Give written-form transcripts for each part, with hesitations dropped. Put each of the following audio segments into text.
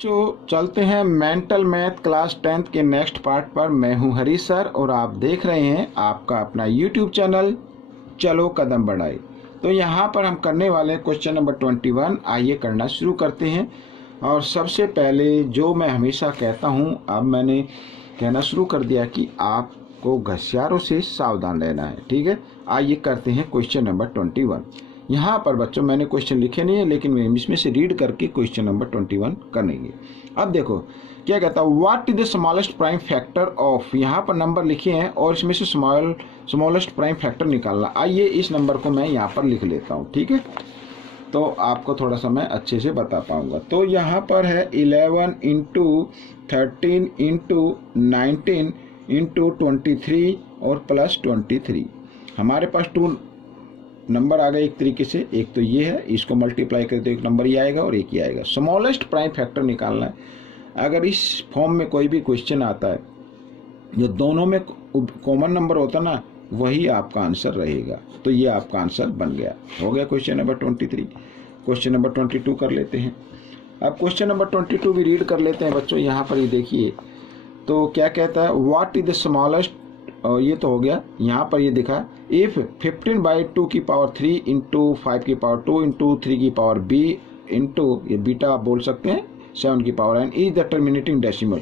जो चलते हैं मेंटल मैथ क्लास 10th के नेक्स्ट पार्ट पर। मैं हूं हरी सर और आप देख रहे हैं आपका अपना यूट्यूब चैनल चलो कदम बढ़ाए। तो यहां पर हम करने वाले क्वेश्चन नंबर 21। आइए करना शुरू करते हैं। और सबसे पहले जो मैं हमेशा कहता हूं, अब मैंने कहना शुरू कर दिया कि आपको घसियारों से सावधान रहना है। ठीक है, आइए करते हैं क्वेश्चन नंबर 21। यहाँ पर बच्चों मैंने क्वेश्चन लिखे नहीं है, लेकिन मैं इसमें से रीड करके क्वेश्चन नंबर 21 करेंगे। अब देखो क्या कहता है, what is the smallest prime factor of, यहाँ पर नंबर लिखे हैं और इसमें से स्मॉलेस्ट प्राइम फैक्टर निकालना। आइए इस नंबर को मैं यहाँ पर लिख लेता हूँ। ठीक है, तो आपको थोड़ा सा मैं अच्छे से बता पाऊंगा। तो यहाँ पर है 11 इंटू 13 इंटू 19 इंटू 23 और प्लस 23। हमारे पास 2 नंबर आ गए एक तरीके से। एक तो ये है, इसको मल्टीप्लाई करें तो एक नंबर ही आएगा और एक ही आएगा। स्मॉलेस्ट प्राइम फैक्टर निकालना है। अगर इस फॉर्म में कोई भी क्वेश्चन आता है जो दोनों में कॉमन नंबर होता ना, वही आपका आंसर रहेगा। तो ये आपका आंसर बन गया। हो गया क्वेश्चन नंबर 23। क्वेश्चन नंबर 22 कर लेते हैं। अब क्वेश्चन नंबर 22 भी रीड कर लेते हैं बच्चों। यहाँ पर ये देखिए तो क्या कहता है, व्हाट इज द स्मॉलेस्ट, और ये तो हो गया। यहाँ पर ये दिखा, इफ 15/2 की पावर 3 इंटू 5 की पावर 2 इंटू 3 की पावर b इंटू, ये बीटा आप बोल सकते हैं, 7 की power n is the terminating decimal.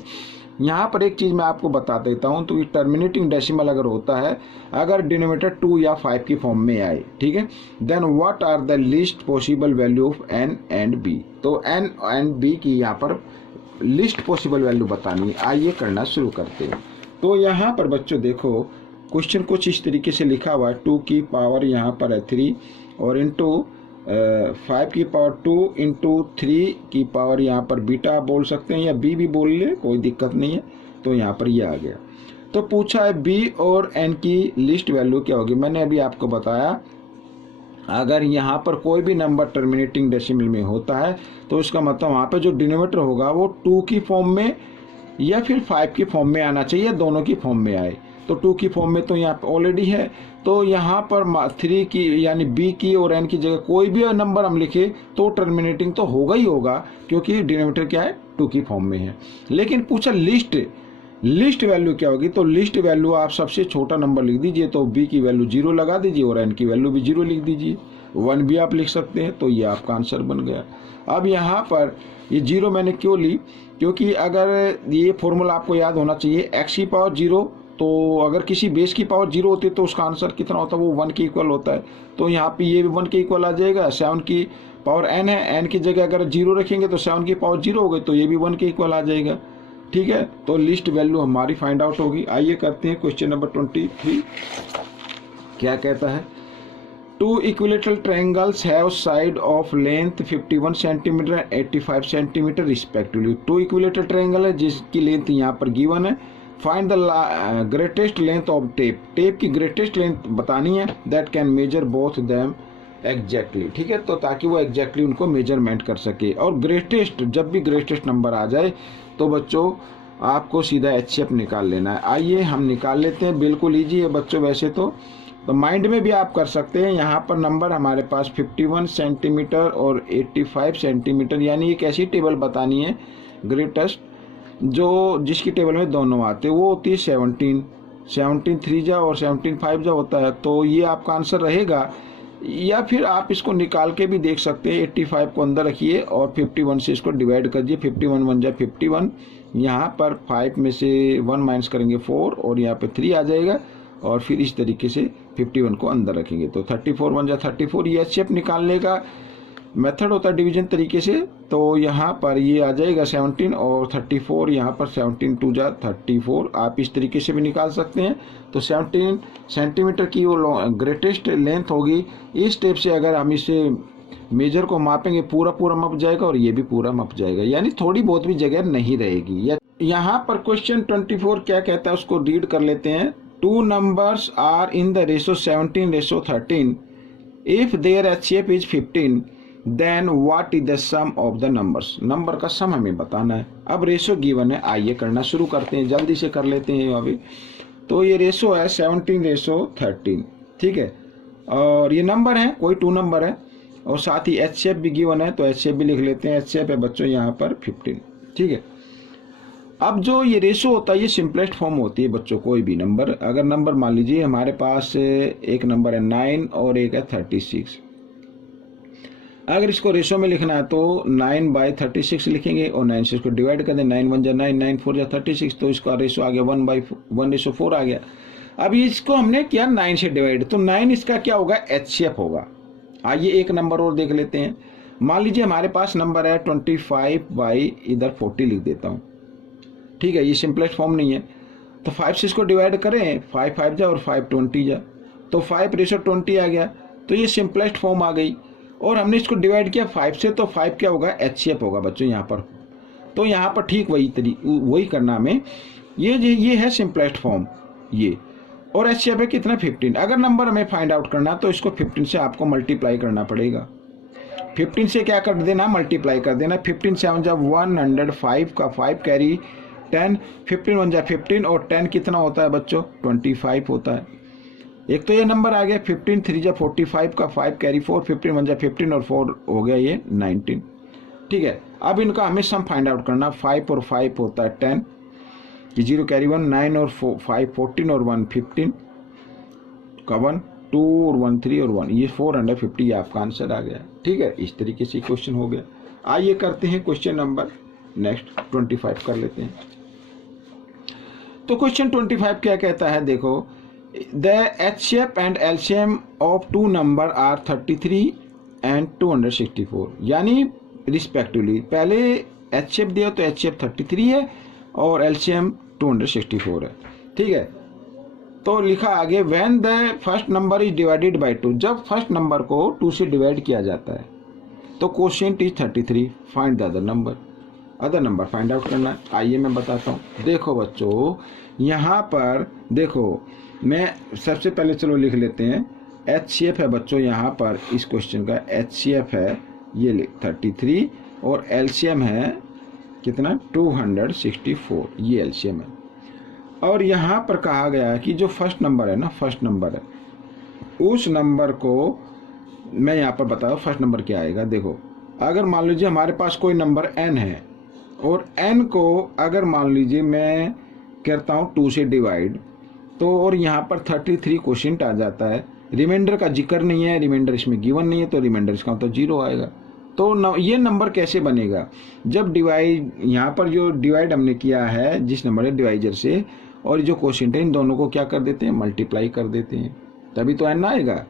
यहाँ पर एक चीज़ मैं आपको बता देता हूँ, तो ये टर्मिनेटिंग डेसिमल अगर होता है, अगर डिनोमिनेटर 2 या 5 की फॉर्म में आए, ठीक है, then what are the least possible value of n and b। तो n एंड b की यहाँ पर लिस्ट पॉसिबल वैल्यू बतानी है। आइए करना शुरू करते हैं। तो यहाँ पर बच्चों देखो क्वेश्चन कुछ इस तरीके से लिखा हुआ है, 2 की पावर यहाँ पर है 3 और इंटू 5 की पावर 2 इंटू 3 की पावर यहाँ पर बीटा बोल सकते हैं या बी भी बोल ले, कोई दिक्कत नहीं है। तो यहाँ पर ये आ गया। तो पूछा है बी और एन की लिस्ट वैल्यू क्या होगी। मैंने अभी आपको बताया, अगर यहाँ पर कोई भी नंबर टर्मिनेटिंग डेसिमल में होता है तो उसका मतलब वहाँ पर जो डिनोमिनेटर होगा वो 2 की फॉर्म में या फिर 5 की फॉर्म में आना चाहिए, दोनों की फॉर्म में आए। तो 2 की फॉर्म में तो यहाँ पर ऑलरेडी है, तो यहाँ पर 3 की यानी b की और n की जगह कोई भी नंबर हम लिखे तो टर्मिनेटिंग तो होगा ही होगा, क्योंकि डिनोमिनेटर क्या है, 2 की फॉर्म में है। लेकिन पूछा लिस्ट वैल्यू क्या होगी। तो लिस्ट वैल्यू आप सबसे छोटा नंबर लिख दीजिए, तो b की वैल्यू 0 लगा दीजिए और n की वैल्यू भी 0 लिख दीजिए, 1 भी आप लिख सकते हैं। तो ये आपका आंसर बन गया। अब यहाँ पर ये 0 मैंने क्यों ली, क्योंकि अगर ये फॉर्मूला आपको याद होना चाहिए, x की पावर 0, तो अगर किसी बेस की पावर 0 होती है तो उसका आंसर कितना होता है, वो 1 के इक्वल होता है। तो यहाँ पे ये भी 1 के इक्वल आ जाएगा। 7 की पावर n है, n की जगह अगर 0 रखेंगे तो 7 की पावर 0 हो गई, तो ये भी 1 के इक्वल आ जाएगा। ठीक है, तो लिस्ट वैल्यू हमारी फाइंड आउट होगी। आइए करते हैं क्वेश्चन नंबर 23। क्या कहता है, 2 equilateral triangles have side of length 51 centimetre and 85 centimetre respectively. 2 equilateral triangle है जिसकी लेंथ यहाँ पर गिवन है। Find the greatest length of tape की ग्रेटेस्ट लेंथ बतानी है, that can measure both them exactly. ठीक है, तो ताकि वो एग्जैक्टली उनको मेजरमेंट कर सके। और ग्रेटेस्ट, जब भी ग्रेटेस्ट नंबर आ जाए तो बच्चों आपको सीधा HCF निकाल लेना है। आइए हम निकाल लेते हैं, बिल्कुल ईजी है बच्चों। वैसे तो माइंड में भी आप कर सकते हैं। यहाँ पर नंबर हमारे पास 51 सेंटीमीटर और 85 सेंटीमीटर, यानी एक ऐसी टेबल बतानी है ग्रेटेस्ट जो जिसकी टेबल में दोनों आते हैं, वो होती है 17 3 जा और 17 5 जा होता है। तो ये आपका आंसर रहेगा। या फिर आप इसको निकाल के भी देख सकते हैं, 85 को अंदर रखिए और 51 से इसको डिवाइड करिए। 51 1 जा 51, यहाँ पर 5 में से 1 माइनस करेंगे 4 और यहाँ पे 3 आ जाएगा, और फिर इस तरीके से 51 को अंदर रखेंगे तो 34 1 जा 34। ये HCF निकालने का मेथड होता है डिवीजन तरीके से। तो यहाँ पर ये आ जाएगा 17 और 34, यहाँ पर 17 2 जा 34। आप इस तरीके से भी निकाल सकते हैं। तो 17 सेंटीमीटर की वो ग्रेटेस्ट लेंथ होगी। इस स्टेप से अगर हम इसे मेजर को मापेंगे, पूरा मप जाएगा और ये भी पूरा मप जाएगा, यानी थोड़ी बहुत भी जगह नहीं रहेगी। यहाँ पर क्वेश्चन 24 क्या कहता है उसको रीड कर लेते हैं। 2 numbers are in the ratio 17:13. If their HCF is 15, then what is the sum of the numbers? Number का सम हमें बताना है। अब रेशो गिवन है, आइए करना शुरू करते हैं, जल्दी से कर लेते हैं अभी। तो ये रेशो है 17:13, ठीक है, और ये नंबर है, कोई 2 नंबर है, और साथ ही HCF भी गिवन है, तो HCF भी लिख लेते हैं। HCF है बच्चों यहाँ पर 15, ठीक है। अब जो ये रेशो होता है ये सिंपलेस्ट फॉर्म होती है बच्चों। कोई भी नंबर, अगर नंबर मान लीजिए हमारे पास एक नंबर है 9 और एक है 36, अगर इसको रेशो में लिखना है तो 9/36 लिखेंगे और 9 से इसको डिवाइड कर दें। 9 1 जा 9, 9 4 जा 36, तो इसका रेशो आ गया 1/1:4 आ गया। अब इसको हमने किया 9 से डिवाइड, तो 9 इसका क्या होगा, HCF होगा। आइए एक नंबर और देख लेते हैं। मान लीजिए हमारे पास नंबर है 25/40 लिख देता हूँ, ठीक है। ये सिंपलेस्ट फॉर्म नहीं है, तो 5 से इसको डिवाइड करें, 5 5 जा और 5 20 जा, तो 5:20 आ गया। तो ये सिंपलेस्ट फॉर्म आ गई। और हमने इसको डिवाइड किया 5 से, तो 5 क्या होगा, HCF होगा बच्चों यहाँ पर। तो यहाँ पर ठीक वही करना हमें। ये है सिंपलेस्ट फॉर्म ये, और HCF है कितना, 15। अगर नंबर हमें फाइंड आउट करना तो इसको 15 से आपको मल्टीप्लाई करना पड़ेगा। 15 से क्या कर देना, मल्टीप्लाई कर देना। 15 7 जा 105 का 5 कैरी 10, 15 1 जा 15 और 10 कितना होता है बच्चों, 25 होता है। एक तो ये नंबर आ गया। 15 3 जा 45 का 5 कैरी 4, 15 1 जा 15 और 4 हो गया ये 19, ठीक है। अब इनका हमें सम फाइंड आउट करना। 5 और 5 होता है 10 कि 0 कैरी 1, 9 और 5 14 और 1 15 का 1 2 और 1 3 और 1, ये 450 आपका आंसर आ गया, ठीक है। इस तरीके से क्वेश्चन हो गया। आइए करते हैं क्वेश्चन नंबर नेक्स्ट 25 कर लेते हैं। तो क्वेश्चन 25 क्या कहता है, देखो, the HCF and LCM of two number are 33 and 264, यानी रिस्पेक्टिवली। पहले HCF दिया तो HCF 33 है और LCM 264 है, ठीक है। तो लिखा आगे, when the first number is divided by 2, जब फर्स्ट नंबर को 2 से डिवाइड किया जाता है तो quotient is 33, find the other number find out करना है। आइए मैं बताता हूँ। देखो बच्चों, यहाँ पर देखो, मैं सबसे पहले चलो लिख लेते हैं। HCF है बच्चों, यहाँ पर इस क्वेश्चन का HCF है ये 33 और LCM है कितना, 264, ये LCM है। और यहाँ पर कहा गया है कि जो फर्स्ट नंबर है ना, फर्स्ट नंबर है, उस नंबर को मैं यहाँ पर बताऊँ फर्स्ट नंबर क्या आएगा। देखो, अगर मान लीजिए हमारे पास कोई नंबर n है और n को अगर मान लीजिए मैं करता हूँ 2 से डिवाइड, तो और यहाँ पर 33 क्वोशिएंट आ जाता है। रिमाइंडर का जिक्र नहीं है, रिमाइंडर इसमें गिवन नहीं है, तो रिमाइंडर इसका मतलब 0 आएगा। तो ये नंबर कैसे बनेगा, जब डिवाइड, यहाँ पर जो डिवाइड हमने किया है जिस नंबर है डिवाइजर से, और जो क्वोशिएंट है इन दोनों को क्या कर देते हैं, मल्टीप्लाई कर देते हैं, तभी तो n आएगा।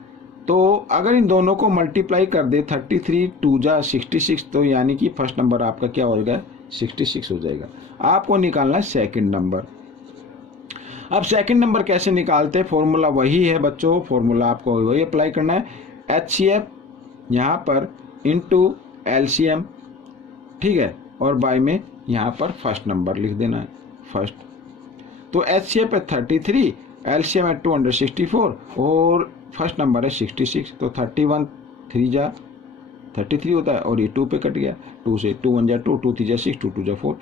तो अगर इन दोनों को मल्टीप्लाई कर दे, 33 2 जा 66, तो यानी कि फर्स्ट नंबर आपका क्या हो जाएगा, 66 हो जाएगा। आपको निकालना है सेकंड नंबर। अब सेकंड नंबर कैसे निकालते हैं, फॉर्मूला वही है बच्चों, फॉर्मूला आपको वही अप्लाई करना है। HCF यहाँ पर इंटू LCM, ठीक है, और बाय में यहाँ पर फर्स्ट नंबर लिख देना है, फर्स्ट। तो HCF है 33, LCM है 264 और फर्स्ट नंबर है 66, तो 31 3 जा 33 होता है और ये 2 पे कट गया, 2 से 2 1 जा 2, 2 3 जा 6, 2 2 जा 4,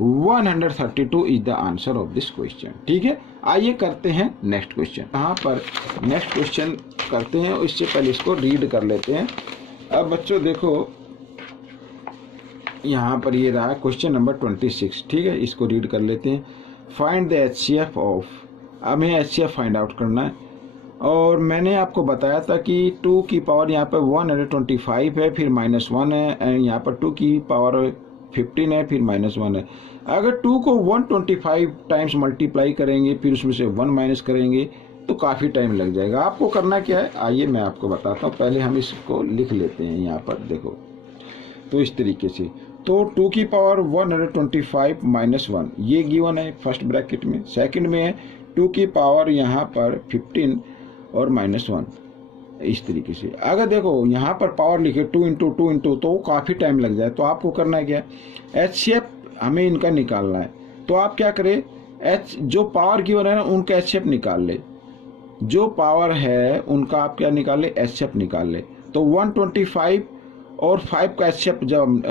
132 is the answer of this question, ठीक है। आइए करते हैं नेक्स्ट क्वेश्चन। यहाँ पर नेक्स्ट क्वेश्चन करते हैं, इससे पहले इसको रीड कर लेते हैं। अब बच्चों देखो, यहाँ पर ये रहा क्वेश्चन नंबर 26, ठीक है, इसको रीड कर लेते हैं। फाइंड द HCF ऑफ, हमें HCF फाइंड आउट करना है। और मैंने आपको बताया था कि 2 की पावर यहाँ पर 125 है, फिर -1 है, एंड यहाँ पर 2 की पावर 15 है, फिर -1 है। अगर 2 को 125 टाइम्स मल्टीप्लाई करेंगे, फिर उसमें से 1 माइनस करेंगे, तो काफ़ी टाइम लग जाएगा। आपको करना क्या है, आइए मैं आपको बताता हूँ। पहले हम इसको लिख लेते हैं यहाँ पर, देखो, तो इस तरीके से। तो 2 की पावर 125 -1 ये गिवन है फर्स्ट ब्रैकेट में। सेकंड में है 2 की पावर यहाँ पर 15 और -1, इस तरीके से। अगर देखो यहाँ पर पावर लिखे 2 × 2 × तो काफ़ी टाइम लग जाए। तो आपको करना है क्या, HCF हमें इनका निकालना है। तो आप क्या करें, जो पावर गिवन है ना उनका HCF निकाल ले, जो पावर है उनका आप क्या निकाल ले, HCF निकाल ले। तो 125 और 5 का HCF जब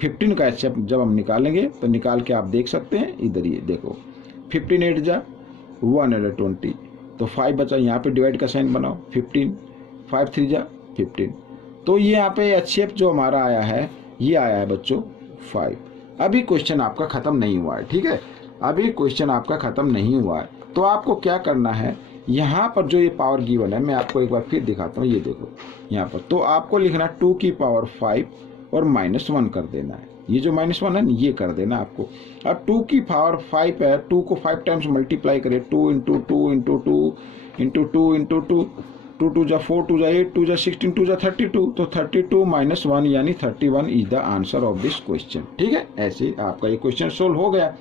15 का HCF जब हम निकालेंगे तो निकाल के आप देख सकते हैं। इधर ये देखो, 15 8 जा 120, तो 5 बचा, यहाँ पे डिवाइड का साइन बनाओ, 15 5 3 जा 15। तो ये यहाँ पे HCF जो हमारा आया है, ये आया है बच्चों 5। अभी क्वेश्चन आपका ख़त्म नहीं हुआ है, ठीक है, अभी क्वेश्चन आपका ख़त्म नहीं हुआ है। तो आपको क्या करना है, यहाँ पर जो ये पावर गिवन है मैं आपको एक बार फिर दिखाता हूँ, ये देखो यहाँ पर। तो आपको लिखना 2 की पावर 5 और -1 कर देना है, ये जो -1 है ये कर देना आपको। अब 2 की पावर 5 है, 2 को 5 टाइम्स मल्टीप्लाई करें, 2 इंटू 2 इंटू 2 इंटू 2 इंटू 2, 2 2 जा 4, 2 जा 8, 2 जा 16, 2 जा 32, तो 32 - 1 यानी 31 is the answer of this question, ठीक है। ऐसे आपका ये क्वेश्चन सोल्व हो गया।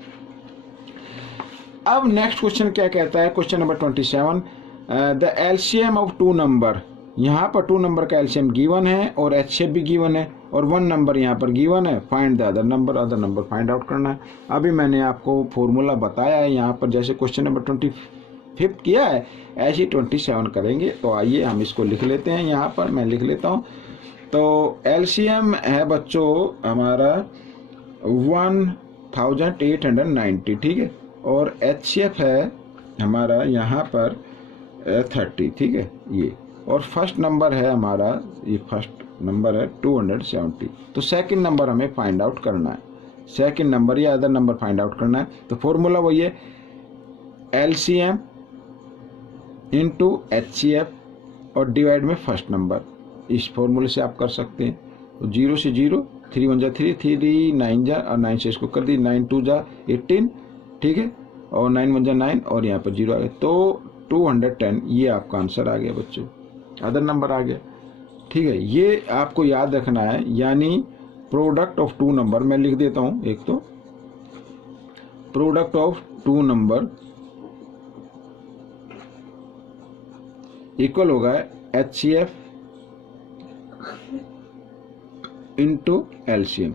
अब नेक्स्ट क्वेश्चन क्या कहता है, question number 27, the LCM of 2 number. यहाँ पर 2 नंबर का एलसीएम गिवन है और एचसीएफ भी गिवन है और 1 नंबर यहाँ पर गिवन है, find the other number find out करना है। अभी मैंने आपको फॉर्मूला बताया है, यहाँ पर जैसे क्वेश्चन नंबर 25 किया है ऐसे 27 करेंगे। तो आइए हम इसको लिख लेते हैं, यहाँ पर मैं लिख लेता हूँ। तो एलसीएम है बच्चों हमारा 1890, ठीक है, और एचसीएफ है हमारा यहाँ पर 30, ठीक है ये, और फर्स्ट नंबर है हमारा, ये फर्स्ट नंबर है 270। तो सेकंड नंबर हमें फाइंड आउट करना है, सेकंड नंबर या अदर नंबर फाइंड आउट करना है। तो फॉर्मूला वही है, एलसीएम इंटू एचसीएफ और डिवाइड में फर्स्ट नंबर। इस फॉर्मूले से आप कर सकते हैं। तो 0 से 0, 3 1 जा 3, 3 9 जा और 9 से इसको कर दी, 9 2 जा 18, ठीक है, और 9 1 जा 9 और यहाँ पर 0 आ गया। तो 210 ये आपका आंसर आ गया बच्चों, अदर नंबर आ गया, ठीक है। ये आपको याद रखना है, यानी प्रोडक्ट ऑफ 2 नंबर मैं लिख देता हूँ। एक तो प्रोडक्ट ऑफ 2 नंबर इक्वल होगा एचसीएफ इंटू एलसीएम,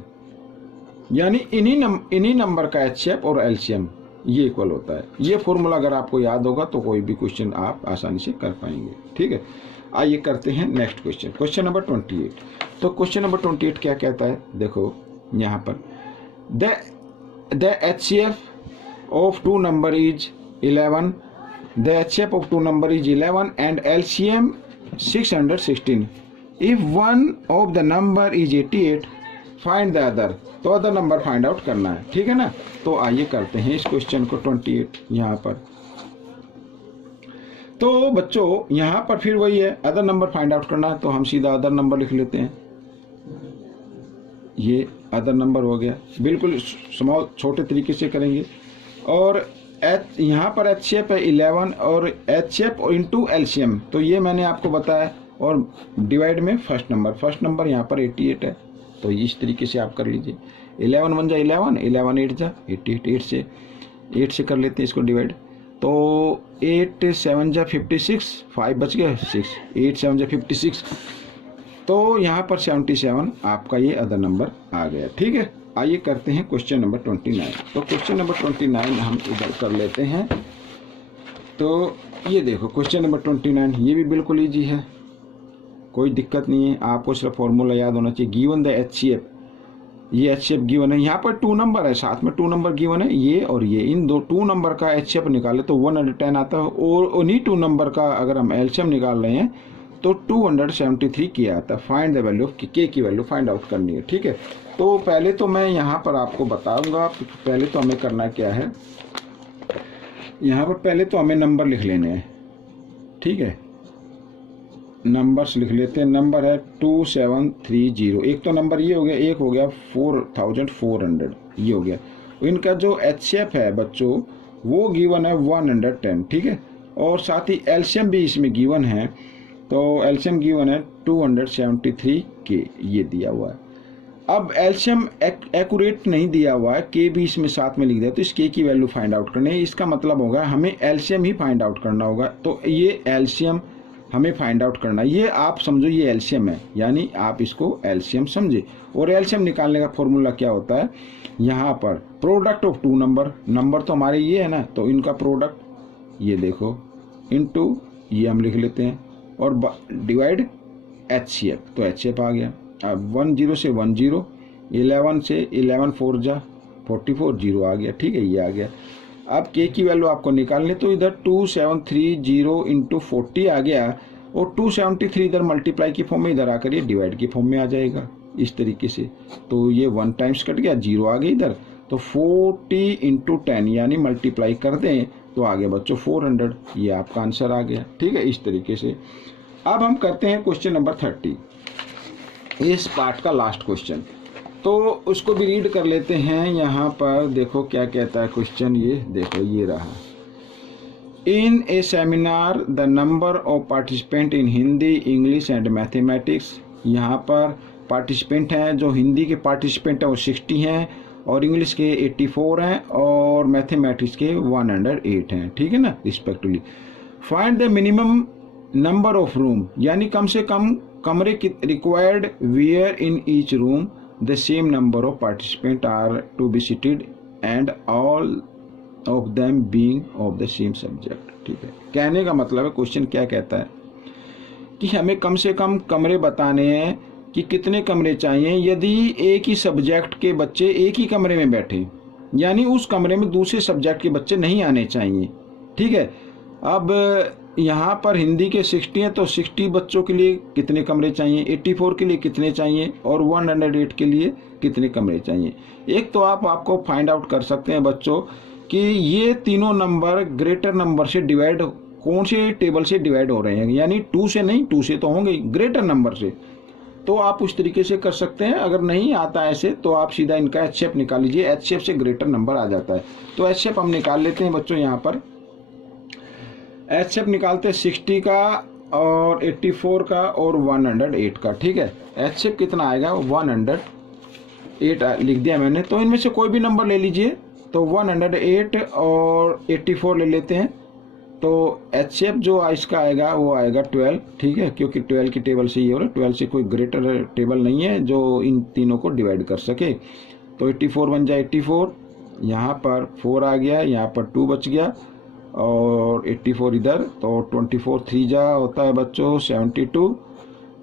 यानी इन्हीं नंबर का एचसीएफ और एलसीएम ये इक्वल होता है। ये फॉर्मूला अगर आपको याद होगा तो कोई भी क्वेश्चन आप आसानी से कर पाएंगे, ठीक है। आइए करते हैं नेक्स्ट क्वेश्चन, क्वेश्चन नंबर 28। तो क्वेश्चन नंबर 28 क्या कहता है, देखो यहाँ पर, the HCF of 2 number is 11, the HCF of 2 number is 11 and LCM 616। If one of the number is 88 find the other. तो अदर नंबर फाइंड आउट करना है, ठीक है ना। तो आइए करते हैं इस क्वेश्चन को 28 यहाँ पर। तो बच्चों यहाँ पर फिर वही है, अदर नंबर फाइंड आउट करना है, तो हम सीधा अदर नंबर लिख लेते हैं। ये अदर नंबर हो गया, बिल्कुल स्मॉल छोटे तरीके से करेंगे। और यहाँ पर एचसीएफ है 11 और एचसीएफ और इंटू एलसीएम, तो ये मैंने आपको बताया, और डिवाइड में फर्स्ट नंबर यहाँ पर 88 है। तो इस तरीके से आप कर लीजिए, 11 1 जा 11, 11 8 जा 88, 8 से कर लेते हैं इसको डिवाइड। तो 8 7 जा 56, 5 बच गया 6, 8 7 जा 56, तो यहाँ पर 77 आपका ये अदर नंबर आ गया, ठीक है। आइए करते हैं क्वेश्चन नंबर 29। तो क्वेश्चन नंबर 29 हम इधर कर लेते हैं। तो ये देखो क्वेश्चन नंबर 29, ये भी बिल्कुल ईजी है, कोई दिक्कत नहीं है, आपको सिर्फ फॉर्मूला याद होना चाहिए। गिवन द एचसीएफ, ये एचसीएफ गिवन है, यहाँ पर 2 नंबर है, साथ में 2 नंबर गिवन है, ये और ये, इन 2 नंबर का एचसीएफ निकाले तो 110 आता है, और उन्हीं 2 नंबर का अगर हम एलसीएम निकाल रहे हैं तो 273 के आता है। फाइंड द वैल्यू ऑफ के की वैल्यू फाइंड आउट करनी है, ठीक है। तो पहले तो मैं यहाँ पर आपको बताऊंगा, पहले तो हमें करना क्या है, यहाँ पर पहले तो हमें नंबर लिख लेने हैं, ठीक है, नंबर्स लिख लेते हैं। नंबर है 2730, एक तो नंबर ये हो गया, एक हो गया 4400, ये हो गया। इनका जो एचसीएफ है बच्चों वो गिवन है 110, ठीक है, और साथ ही एलसीएम भी इसमें गिवन है। तो एलसीएम गिवन है 273 के, ये दिया हुआ है। अब एलसीएम एक्यूरेट नहीं दिया हुआ है, के भी इसमें साथ में लिख दिया, तो इस के की वैल्यू फाइंड आउट करनी है। इसका मतलब होगा हमें एलसीएम ही फाइंड आउट करना होगा। तो ये एलसीएम हमें फाइंड आउट करना है, ये आप समझो ये एलसीएम है, यानी आप इसको एलसीएम समझे। और एलसीएम निकालने का फॉर्मूला क्या होता है, यहाँ पर प्रोडक्ट ऑफ 2 नंबर तो हमारे ये है ना, तो इनका प्रोडक्ट ये देखो इनटू ये हम लिख लेते हैं, और डिवाइड एचसीएफ, तो एचसीएफ आ गया। अब 10 से 10, 11 से 11 4 जा 44, 0 आ गया, ठीक है, ये आ गया। अब के की वैल्यू आपको निकालनी, तो इधर 2730 इंटू 40 आ गया, और 273 इधर मल्टीप्लाई की फॉर्म में, इधर आकर ये डिवाइड की फॉर्म में आ जाएगा, इस तरीके से। तो ये 1 टाइम्स कट गया, 0 आ गई इधर, तो 40 × 10 यानी मल्टीप्लाई कर दें तो आ गया बच्चों 400। ये आपका आंसर आ गया। ठीक है, इस तरीके से। अब हम करते हैं क्वेश्चन नंबर 30, इस पार्ट का लास्ट क्वेश्चन। तो उसको भी रीड कर लेते हैं। यहाँ पर देखो क्या कहता है क्वेश्चन, ये देखो, ये रहा। In a seminar the number of participant in Hindi, English and mathematics. यहाँ पर पार्टिसिपेंट हैं, जो हिंदी के पार्टिसिपेंट हैं वो 60 हैं, और इंग्लिश के 84 हैं, और मैथमेटिक्स के 108 हैं। ठीक है ना, respectively. Find the minimum number of room, यानी कम से कम कमरे required where in each room the same number of participant are to be seated and all of them being of the same subject. ठीक है, कहने का मतलब है, क्वेश्चन क्या कहता है कि हमें कम से कम कमरे बताने हैं कि कितने कमरे चाहिए यदि एक ही सब्जेक्ट के बच्चे एक ही कमरे में बैठे, यानी उस कमरे में दूसरे सब्जेक्ट के बच्चे नहीं आने चाहिए। ठीक है, अब यहाँ पर हिंदी के 60 हैं, तो 60 बच्चों के लिए कितने कमरे चाहिए, 84 के लिए कितने चाहिए, और 108 के लिए कितने कमरे चाहिए। एक तो आपको फाइंड आउट कर सकते हैं बच्चों कि ये तीनों नंबर ग्रेटर नंबर से डिवाइड, कौन से टेबल से डिवाइड हो रहे हैं, यानी 2 से नहीं, 2 से तो होंगे, ग्रेटर नंबर से। तो आप उस तरीके से कर सकते हैं। अगर नहीं आता ऐसे तो आप सीधा इनका HCF निकाल लीजिए, HCF से ग्रेटर नंबर आ जाता है। तो HCF हम निकाल लेते हैं बच्चों। यहाँ पर HCF निकालते हैं 60 का और 84 का और 108 का। ठीक है, HCF कितना आएगा, 108 लिख दिया मैंने। तो इनमें से कोई भी नंबर ले लीजिए, तो 108 और 84 ले लेते हैं। तो HCF जो इसका आएगा वो आएगा 12। ठीक है, क्योंकि 12 की टेबल से ये हो रहा है, 12 से कोई ग्रेटर टेबल नहीं है जो इन तीनों को डिवाइड कर सके। तो 84 बन जाए 84, यहाँ पर 4 आ गया, यहाँ पर 2 बच गया, और 84 इधर, तो 24 3 जा होता है बच्चों 72।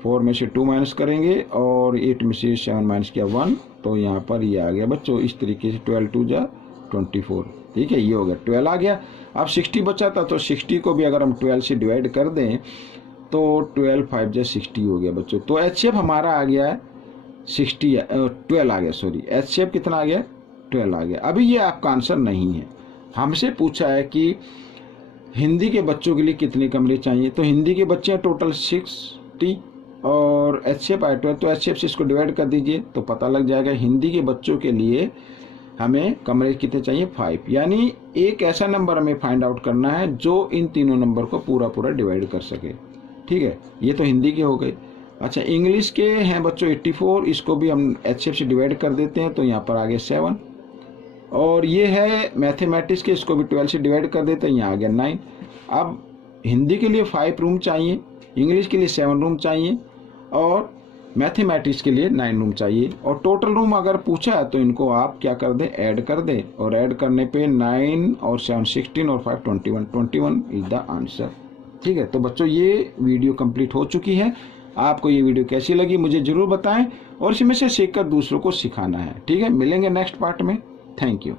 4 में से 2 माइनस करेंगे और 8 में से 7 माइनस किया 1, तो यहाँ पर ये आ गया बच्चों इस तरीके से 12 2 जा 24। ठीक है, ये हो गया 12 आ गया। अब 60 बचा था, तो 60 को भी अगर हम 12 से डिवाइड कर दें तो 12 5 जा 60 हो गया बच्चों। तो HCF हमारा आ गया है 12 आ गया, सॉरी, HCF कितना आ गया, 12 आ गया। अभी ये आपका आंसर नहीं है, हमसे पूछा है कि हिंदी के बच्चों के लिए कितने कमरे चाहिए। तो हिंदी के बच्चे हैं टोटल 60 और HCF आया 12, तो HCF से इसको डिवाइड कर दीजिए तो पता लग जाएगा हिंदी के बच्चों के लिए हमें कमरे कितने चाहिए, 5। यानी एक ऐसा नंबर हमें फाइंड आउट करना है जो इन तीनों नंबर को पूरा डिवाइड कर सके। ठीक है, ये तो हिंदी के हो गए। अच्छा, इंग्लिश के हैं बच्चों 84, इसको भी हम HCF से डिवाइड कर देते हैं, तो यहाँ पर आ गया 7। और ये है मैथमेटिक्स के, इसको भी 12 से डिवाइड कर देते हैं, यहाँ आ गया 9। अब हिंदी के लिए 5 रूम चाहिए, इंग्लिश के लिए 7 रूम चाहिए, और मैथमेटिक्स के लिए 9 रूम चाहिए। और टोटल रूम अगर पूछा है तो इनको आप क्या कर दें, ऐड कर दें, और ऐड करने पे 9 और 7 16 और 5 21 इज द आंसर। ठीक है, तो बच्चों ये वीडियो कंप्लीट हो चुकी है। आपको ये वीडियो कैसी लगी मुझे जरूर बताएं, और इसमें से सीखकर दूसरों को सिखाना है। ठीक है, मिलेंगे नेक्स्ट पार्ट में। Thank you.